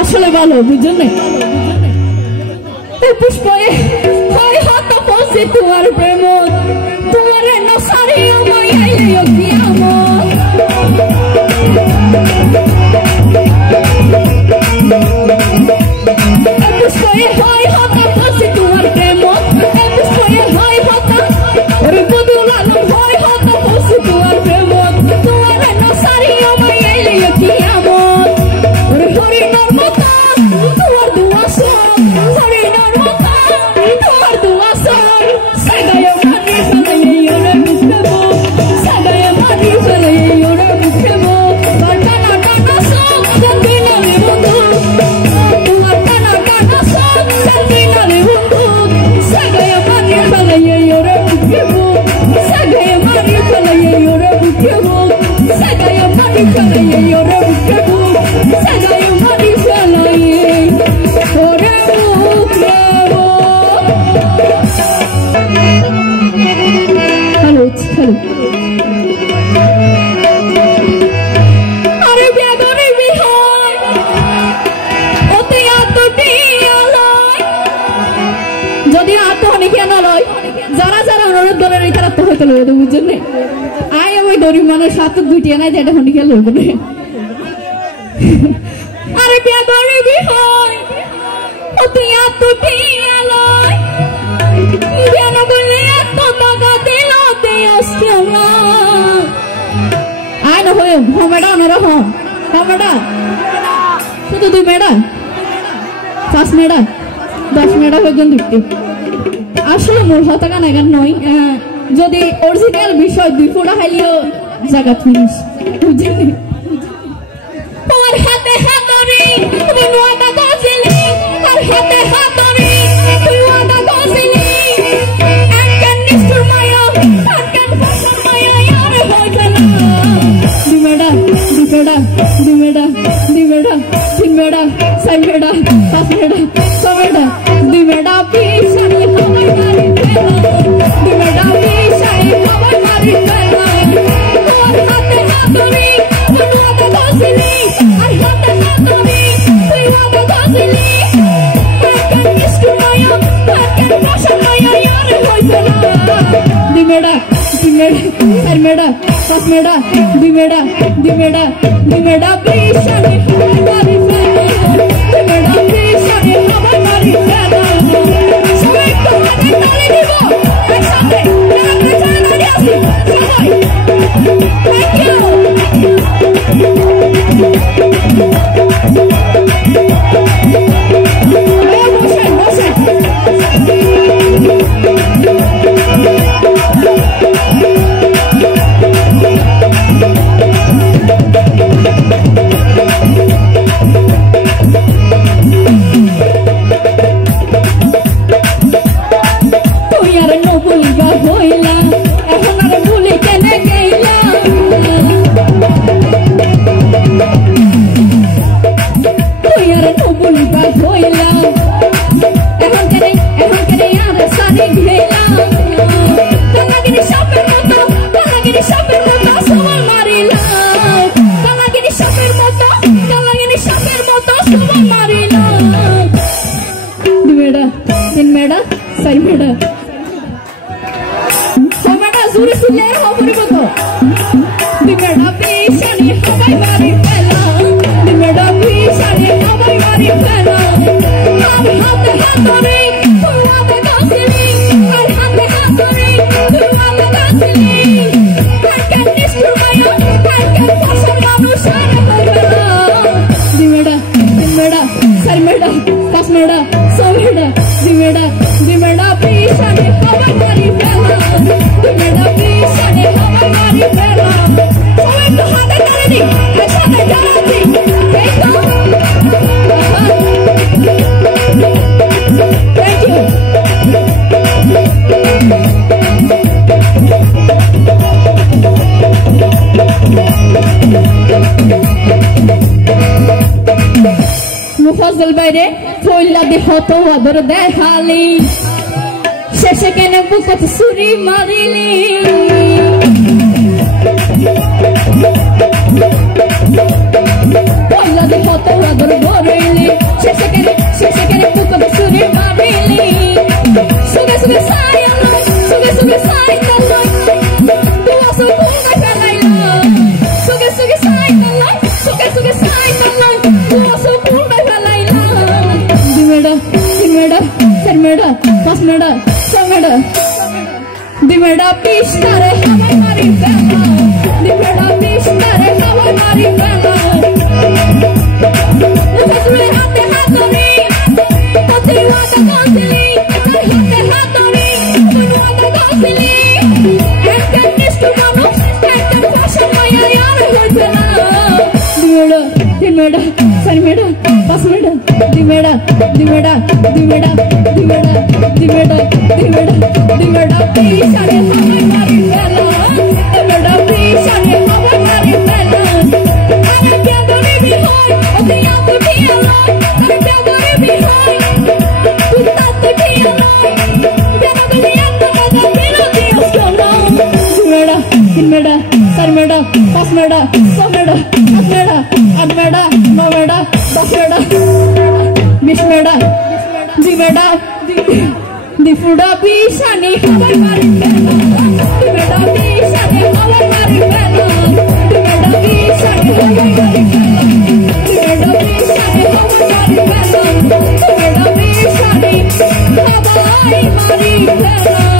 আসলে ভালো বুঝছেন না পুষ্পয়ে হয় হাত পৌঁছে তোমার প্রেম তোমার নসারিও মাইয়াইলিও কিয়ামত পুষ্পয়ে হয় হাত পৌঁছে তোমার প্রেম পুষ্পয়ে হয় হাত ওরে বদুল আলম হয় হাত পৌঁছে তোমার প্রেম তোমার নসারিও মাইয়াইলিও কিয়ামত ওরে হরিণর মতো তোমার দুয়া সব হরিণর মতো তোমার দুয়া সব সাগায় মারি ফেলে ওরে মুখেবো সাগায় মারি ফেলে ওরে মুখেবো টানা টানা সব জানবি না রে বন্ধু তোমার টানা টানা সব জানবি না রে বন্ধু সাগায় মারি ফেলে ওরে মুখেবো সাগায় মারি ফেলে ওরে মুখেবো সাগায় মারি ফেলে ওরে মুখেবো সাগায় মারি ফেলে ওরে মুখেবো হ্যালো হ্যালো আরে বেগরে বিহার ওতে আতটি আলোয় যদি আতহনি কেন লয় যারা যারা অনুরোধ দলের এই তারা তো হয়তো লয় দেবো বুঝছেন না আয় ওই গরিব মানুষ হাত দুটি আনায় যেটা হনি খেলে হবে আরে বেগরে বিহার ওতে আতটি আলোয় কেন বললে এত টাকা দিল দেয়স্কে না আয় না হয়ে হমেডা ওনারা হমেডা শুধু 2 মেডা 5 মেডা 10 মেডা পর্যন্ত দিতে আসলে মূল হতাকা নাগান নয় যদি অরিজিনাল বিষয় 2 ফুটা খাইলেও জায়গা ফিনিশ বুঝলি তোর হাতে হাতরি তুমি ওয়াদা করছিলি তোর হাতে হাতরি তুই ওয়াদা করছিলি একখান নিষ্ঠুর মায়া একখান ফসল মায়া আর হইছে না দিমেডা দিমেডা দিমেডা দিমেডা দিমেডা সাইমেডা পাসমেডা সমেডা দিমেডা পিছানি হবাই মারি ফেলা দিমেডা পিছানি হবাই মারি ফেলা তোর হাতে হাতরি তুই ওয়াদা করছিলি আর হাতে হাতরি তুই ওয়াদা করছিলি একখান নিষ্ঠুর মায়া একখান ফসল মায়া আর হইছে না দিমেডা দিমেডা সাইমেডা পাসমেডা দিমেডা দিমেডা দিমেডা পিছানি হবাই মারি ফেলা দিমেডা পিছানি হবাই মারি ফেলা সবাই তো হাতে তালি দিব একসাথে আমরা চলে দাঁড়িয়ে আছি সবাই থ্যাংক ইউ বসেন বসেন তুই আর নবুলবা হইলা এখন আর ভুলে কেনে গেইলা তুই আর নবুলবা হইলা এখন কেনে আর সারি ঘেলা কালাগিরি সাপের মতো সবাই মারিলা কালাগিরি সাপের মতো সবাই মারিলা দিমেডা তিনমেডা সাইমেডা হমেডা জুরে সিলের হবরি মতো দিমেডা পিছানি হবাই মারি ফেলা দিমেডা পিছানি হবাই মারি ফেলা আর হাতে হাতরে তুই ওয়াদা করছিলি আর হাতে হাতরে তুই ওয়াদা করছিলি একখান নিষ্ঠুর মায়া একখান ফসল মানুষ আর হইবে না দিমেডা তিনমেডা সাইমেডা পাসমেডা সমেডা দিমেডা দিমেডা পিছানি হবাই মারি ফেলা দিমেডা পিছানি হবাই মারি ফেলা সবাই তো হাতে তালি দি একসাথে জানাচ্ছি এই তো থ্যাংক ইউ মুফাজ্জল বাইরে ফইলা দি হতো আদর দেখালি শেষে কেন বুকত সুরি মারিলি Pojla de foto ador gorili Shekere puka basuri marili Sube sai along Sube sai along Tu aso kunga kalaila Sube sai along Sube sai along Tu aso kunga kalaila Dimeda Sermeda Pasmeda Sameda Dimeda pistare Hamai mari fella Dimeda pistare Hamai mari fella Nufasule hate hattori Poti wada konsili Ekar hate hattori Kun wada konsili Ekar nistu manu Ekar fashion maya yare hoi fella Dimeda Sermeda Pasmeda Dimeda Pishare Hamai mari fella Dimeda pishare Hamai mari fella I can't believe it high On the out to be alone I can't believe it high To stop to be alone Piano to the end of the melody of your love Dimeda Sermeda Pasmeda Sameda Asmeda Admeda Nomeda Basmeda Bishmeda Dimeda Difuda Bishani Hamai mari fella Dimeda Bishani Hamai mari fella Dimeda Bishani Hamai mari fella Dimeda Bishani Hamai mari fella Dimeda Bishani Hamai mari fella